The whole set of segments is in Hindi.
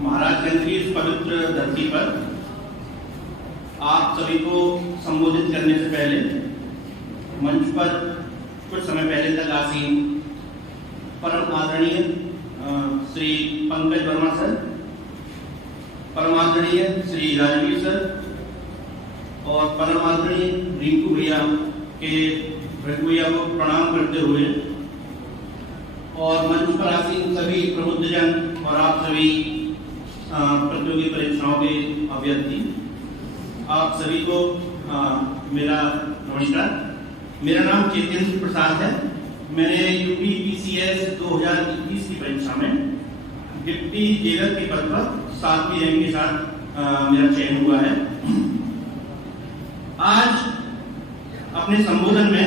महाराजगंज की इस पवित्र धरती पर आप सभी को संबोधित करने से पहले मंच पर कुछ समय पहले तक आसीन परम आदरणीय श्री पंकज वर्मा सर, परम आदरणीय श्री राजवीर सर और परम आदरणीय रिंकू भैया को प्रणाम करते हुए और मंच पर आसीन सभी प्रबुद्धजन और आप सभी प्रतियोगी परीक्षाओं के अभ्यर्थी, आप सभी को मेरा नमस्कार। मेरा नाम चेतेंद्र प्रसाद है। मैंने यूपी पीसीएस 2021 की परीक्षा में डिप्टी जेलर के पद पर 7वीं रैंक के साथ मेरा चयन हुआ है। आज अपने संबोधन में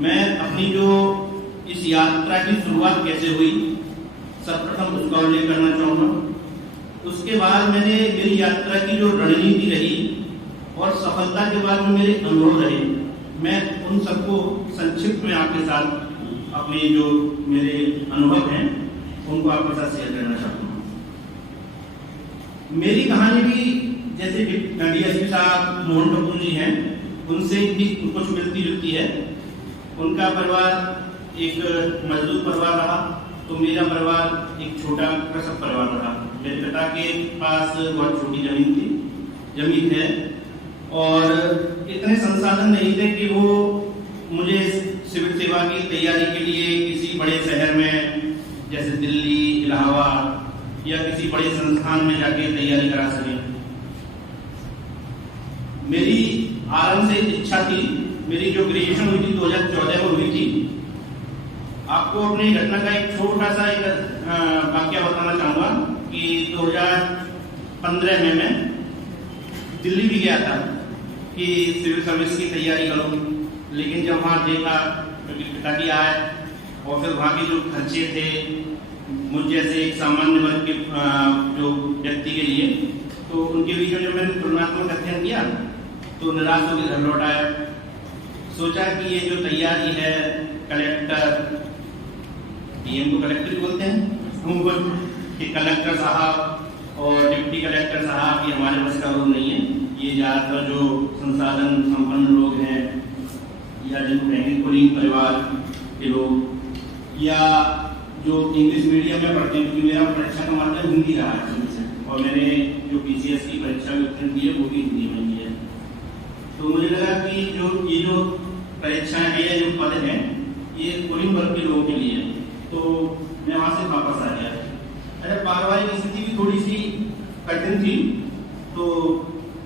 मैं अपनी जो इस यात्रा की शुरुआत कैसे हुई सर्वप्रथम उसका उल्लेख करना चाहूंगा। उसके बाद मेरी यात्रा की जो रणनीति रही और सफलता के बाद जो मेरे अनुभव रहे, मैं उन सबको संक्षिप्त में आपके साथ अपने जो मेरे अनुभव हैं उनको आपके साथ शेयर करना चाहता हूँ। मेरी कहानी भी जैसे डीएसपी साहब मोहन कपूर जी हैं उनसे भी कुछ मिलती जुलती है। उनका परिवार एक मजदूर परिवार रहा, तो मेरा परिवार एक छोटा कृषक परिवार रहा। मेरे पिता के पास बहुत छोटी जमीन है और इतने संसाधन नहीं थे कि वो मुझे सिविल सेवा की तैयारी के लिए किसी बड़े शहर में जैसे दिल्ली, इलाहाबाद या किसी बड़े संस्थान में जाके तैयारी करा सके। मेरी आरंभ से इच्छा थी, मेरी जो ग्रेजुएशन हुई थी 2014 में हुई थी। आपको अपनी घटना का एक छोटा सा एक वाक्य बताना चाहूंगा कि 2015 में मैं दिल्ली भी गया था कि सिविल सर्विस की तैयारी करूं, लेकिन जब वहां देखा क्योंकि पिताजी आए और फिर वहां के जो खर्चे थे मुझ जैसे एक सामान्य वर्ग के जो व्यक्ति के लिए, तो उनके बीच में जब मैंने तुलनात्मक अध्ययन किया तो निराश होकर घर लौट आया। सोचा कि ये जो तैयारी है कलेक्टर, डीएम को कलेक्टर बोलते हैं, कि कलेक्टर साहब और डिप्टी कलेक्टर साहब ये हमारे बस का रोल नहीं है। ये ज़्यादातर जो संसाधन संपन्न लोग हैं या जिनको कहेंगे कुलीन परिवार के लोग या जो इंग्लिश मीडियम में पढ़ते हैं, क्योंकि मेरा परीक्षा का माध्यम हिंदी रहा है और मैंने जो पीसीएस की परीक्षा में उत्तीर्ण की है वो भी हिंदी में ही है। तो मुझे लगा कि ये जो परीक्षाएं हैं या जो पद हैं ये कुलीन वर्ग के लोगों के लिए है, तो मैं वहाँ से वापस आ गया। अरे पारिवारिक स्थिति भी थोड़ी सी कठिन थी, तो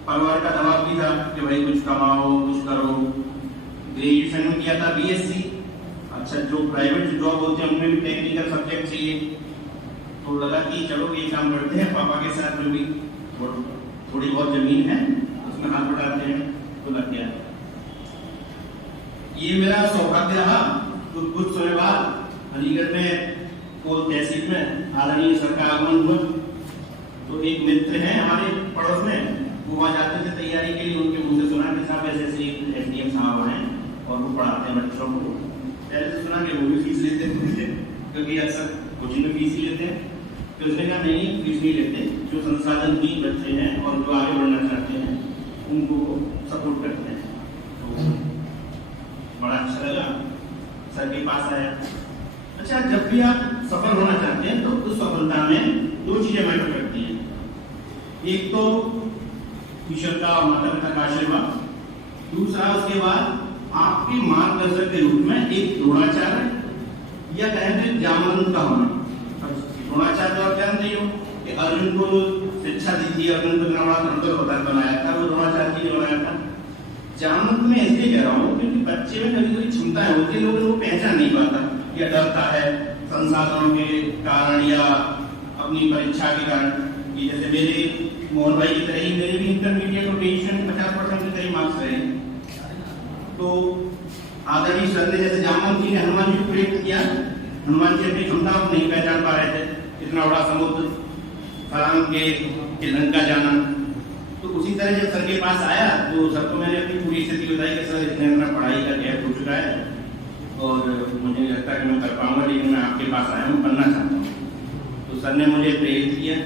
परिवार का दबाव भी था कि भाई कुछ कमाओ, कुछ करो। ग्रेजुएशन में किया था बीएससी। अच्छा, जो प्राइवेट जॉब होते हैं उनमें भी टेक्निकल सब्जेक्ट चाहिए, तो लगा कि चलो ये काम करते हैं। पापा के साथ जो भी थोड़ी बहुत जमीन है उसमें हाथ बढ़ाते हैं, तो लग गया। ये मेरा सौभाग्य रहा। तो कुछ समय बाद अलीगढ़ में कोल तहसील में आदरणीय सर का आगमन हुआ। तो एक मित्र हैं हमारे पड़ोस में, वो वहाँ जाते थे तैयारी के लिए। उनके मुंह से सुना कि साहब ऐसे ऐसे एसडीएम साहब हैं और वो पढ़ाते हैं बच्चों को। पहले से सुना कि वो भी फीस लेते हैं क्योंकि अक्सर कोचिंग में फीस ही लेते हैं। तो उसने कहा नहीं, फीस नहीं लेते, जो संसाधनहीन बच्चे हैं और जो आगे बढ़ना चाहते हैं उनको सपोर्ट करते हैं। तो बड़ा अच्छा लगा, सर के पास आया। अच्छा, जब भी आप सफल होना चाहते हैं तो उस सफलता में दो चीजें मैटर करती हैं। एक तो ईश्वर का और माता पिता का आशीर्वाद, दूसरा उसके बाद आपके मार्गदर्शक के रूप में एक द्रोणाचार्य या कहें जामवंत का होना। द्रोणाचार्य और क्या नहीं हो कि अर्जुन को शिक्षा दी थी, अर्जुन को इतना बड़ा धनुर्धर बनाया था, वो द्रोणाचार्य जी ने बनाया था। जामवंत में इसलिए कह रहा हूँ क्योंकि बच्चे में कभी कभी क्षमताएं होती है, लोग वो पहचान नहीं पाता या डरता है संसाधनों के कारण या अपनी परीक्षा के कारण। ये जैसे मेरे मोहन भाई की तरह ही मेरे भी इंटरमीडिएट और ग्रेजुएशन 50% के करीब मार्क्स रहे। तो आदरणीय सर ने जैसे जामवंत जी ने हनुमान जी को प्रेरित किया, हनुमान जी अपनी क्षमता को नहीं पहचान पा रहे थे, इतना बड़ा समुद्र फलांग के लंका जाना। तो उसी तरह जब सर के पास आया तो सर को मैंने अपनी पूरी स्थिति बताई कि सर इतने मेरा पढ़ाई का गैप हो चुका है और मुझे नहीं लगता कि मैं कर पाऊंगा, लेकिन मैं आपके पास आया हूँ, बनना चाहता हूँ। तो सर ने मुझे प्रेरित किया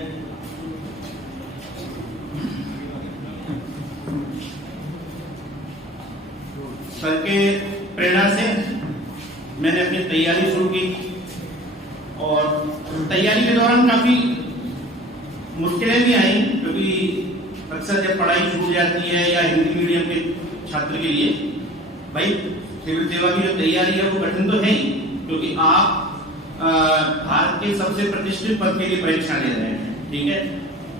सर के प्रेरणा से मैंने अपनी तैयारी शुरू की और तैयारी के दौरान काफी मुश्किलें भी आई, क्योंकि अक्सर जब पढ़ाई छूट जाती है या हिंदी मीडियम के छात्र के लिए भाई सिविल सेवा की जो तैयारी है वो कठिन तो है ही, क्योंकि आप भारत के सबसे प्रतिष्ठित पद के लिए परीक्षा ले रहे हैं। ठीक है,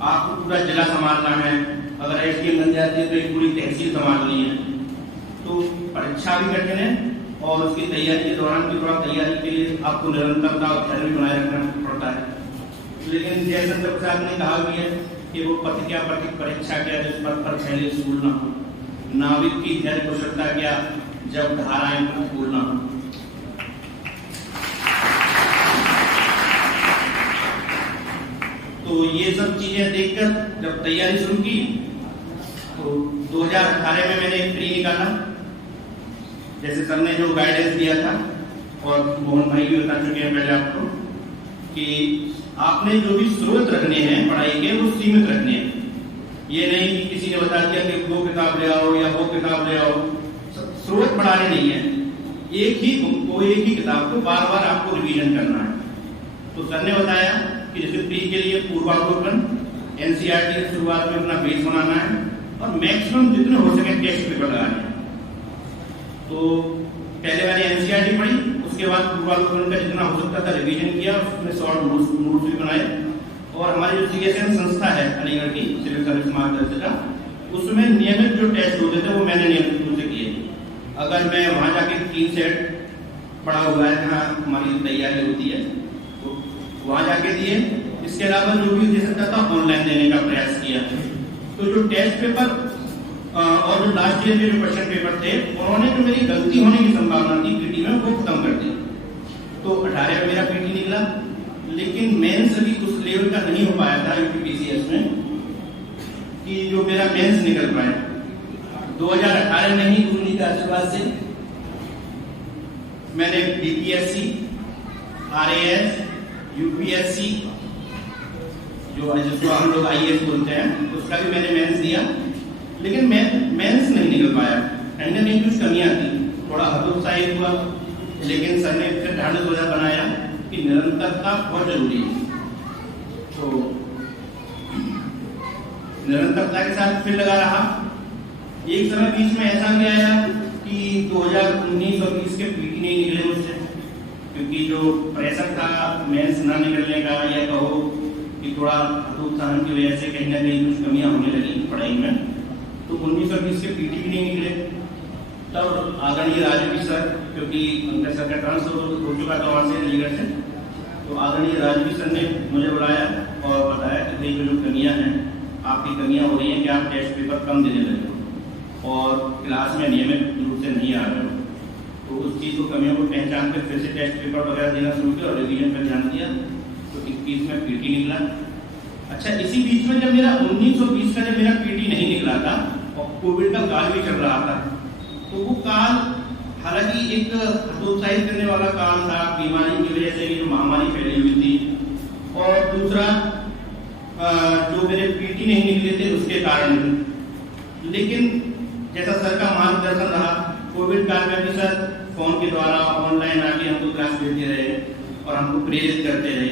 आपको पूरा जिला संभालना है, अगर एसडीएम बन जाती है तो एक पूरी तहसील संभालनी है, तो परीक्षा भी कठिन है और उसकी तैयारी के दौरान भी थोड़ा तैयारी के लिए आपको निरंतरता और धैर्य बनाए रखना पड़ता है। लेकिन जैसे प्रसाद ने कहा भी है कि वो पथ क्या परीक्षा क्या जिस पद पर पहले स्कूल ना हो, नाविक की धैर्य कुशलता क्या जब धाराएं भूल ना हो। तो ये सब चीजें देखकर जब तैयारी शुरू की तो 2018 में मैंने एक प्री निकाला, जैसे सर ने जो गाइडेंस दिया था और मोहन भाई भी बता चुके हैं पहले आपको कि आपने जो भी स्रोत रखने हैं पढ़ाई के वो सीमित रखने हैं। ये नहीं कि किसी ने बता दिया कि वो किताब ले आओ या वो किताब ले आओ, स्रोत बढ़ाने नहीं है, एक ही बुक को एक ही किताब को बार बार आपको रिवीजन करना है। तो सर ने बताया कि जैसे प्री के लिए पूर्वावलोकन एनसीईआरटी की शुरुआत में अपना बेस बनाना है और मैक्सिमम जितने हो सके टेस्ट पेपर लगाने हैं। तो पहले मैंने एनसीईआरटी पढ़ी, उसके बाद पूर्वावलोकन का जितना हो सकता था रिवीजन किया, उसमें शॉर्ट नोट्स भी बनाए और हमारी जो सीएसएन संस्था है अलीगढ़ की सिविल सर्विस मार्गदर्शिका, उसमें नियमित जो टेस्ट होते थे वो मैंने नियमित रूप से किए। अगर मैं वहां जाके 3 सेट पढ़ा हुआ है जहाँ हमारी तैयारी होती है तो वहां जाके दिए, इसके अलावा जो भी दे सकता था ऑनलाइन देने का प्रयास किया। तो जो टेस्ट पेपर और जो लास्ट ईयर के जो क्वेश्चन पेपर थे उन्होंने जो मेरी गलती होने की संभावना थी पीटी में वो खत्म कर दी। तो 18 में मेरा पीटी निकला, लेकिन मेंस अभी उस लेवल का नहीं हो पाया था यूपीपीसीएस में कि जो मेरा मेंस निकल पाया। 2018 में ही गुरु जी के आशीर्वाद से मैंने बीपीएससी, आरएएस, यूपीएससी जिसको हम लोग आईएएस बोलते हैं उसका भी मैंने मेंस दिया, लेकिन मेंस नहीं निकल पाया। कहीं ना कहीं कुछ कमियां थी, थोड़ा हतोत्साहित हुआ, लेकिन सर ने फिर ढांढस बनाया कि निरंतरता बहुत जरूरी है। तो निरंतरता के साथ फिर लगा रहा। एक समय बीच में ऐसा भी आया कि 2019 और 20 के पीटी नहीं निकले मुझसे, क्योंकि जो प्रेशर था मेंस ना निकलने का या कहो कि थोड़ा हतोत्साहन की वजह से कहीं ना कहीं कुछ कमियां होने लगी पढ़ाई में, तो 19 और 20 के पीटी भी नहीं निकले। तब आदरणीय राजवी सर, क्योंकि उनका सर का ट्रांसफर हो चुका था वहां से अलीगढ़ से, तो आदरणीय राजवी सर ने मुझे बुलाया और बताया कि भाई जो कमियां हैं, आपकी कमियां हो रही हैं कि आप टेस्ट पेपर कम देने लगे हो और क्लास में नियमित रूप से नहीं आ रहे हो। तो उस चीज़ को कमियों को पहचान कर फिर से टेस्ट पेपर वगैरह देना शुरू किया और रिवीजन पर ध्यान दिया। तो 21 में पीटी निकला। अच्छा, इसी बीच में जब मेरा 19 और 20 का जब मेरा पीटी नहीं निकला था और कोविड का काल भी चल रहा था, तो वो काल हालांकि एक हतोत्साहित करने वाला काल था, बीमारी की वजह से जो महामारी फैली हुई थी, और दूसरा जो मेरे पीटी नहीं निकले थे उसके कारण। लेकिन जैसा सर का मार्गदर्शन रहा, कोविड काल में भी सर फोन के द्वारा ऑनलाइन आके हमको क्लास देते रहे और हमको प्रेरित करते रहे।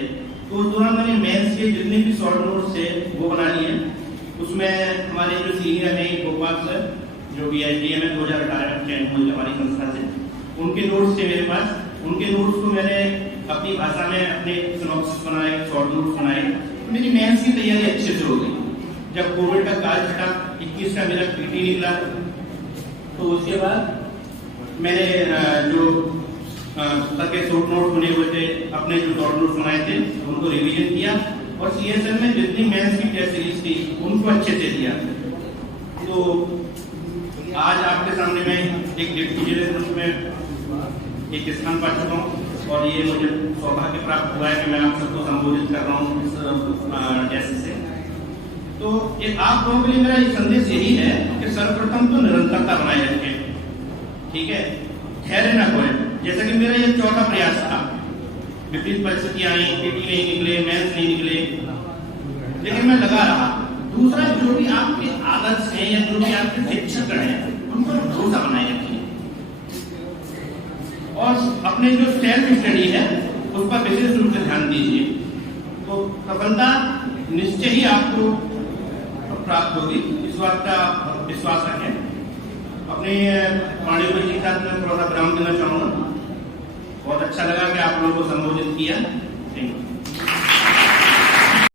तो उस दौरान मैंने मेंस के जितने भी शॉर्ट नोट्स थे वो बना लिए। उसमें हमारे जो सीनियर हैं गोपाल सर, जो भी एसडीएम है 2018 में चयन हुए हमारी संस्था से, उनके नोट्स थे मेरे पास। उनके नोट्स को मैंने अपनी भाषा में अपने सिनॉप्सिस बनाए, शॉर्ट नोट्स बनाए। मेरी मेंस की तैयारी अच्छे से हो गई। जब कोविड का काल छटा, 21 का मेरा पीटी निकला, तो उसके बाद मैंने जो सर के शॉर्ट नोट बने हुए थे, अपने जो शॉर्ट नोट्स बनाए थे उनको रिवीजन किया और सीएसएन में जितनी मेंस की टेस्ट सीरीज थी उनको अच्छे से दिया। तो आज आपके सामने मैं एक डिप्टी के रूप में एक स्थान पा चुका हूँ और ये मुझे सौभाग्य प्राप्त हुआ है कि मैं आप सबको संबोधित कर रहा हूँ इस टेस्ट से। तो एक आप लोगों के लिए मेरा एक संदेश यही है कि सर्वप्रथम तो निरंतरता बनाए रखें, ठीक है, धैर्य न खोएं। जैसा कि मेरा ये चौथा प्रयास था, विपरीत परिस्थितियां आई, पीटी नहीं निकले, मेंस नहीं निकले, लेकिन मैं लगा रहा। दूसरा, जो भी आपके आदर्श हैं या जो भी आपके शिक्षक हैं उन पर भरोसा बनाए रखिए। और अपने जो सेल्फ स्टडी है उस पर विशेष रूप से ध्यान दीजिए, तो सफलता निश्चय ही आपको प्राप्त होगी, इस बात का विश्वास रखें। अपने वाणी को जी का थोड़ा सा विराम देना चाहूंगा। बहुत अच्छा लगा कि आप लोगों को संबोधित किया। Thank you.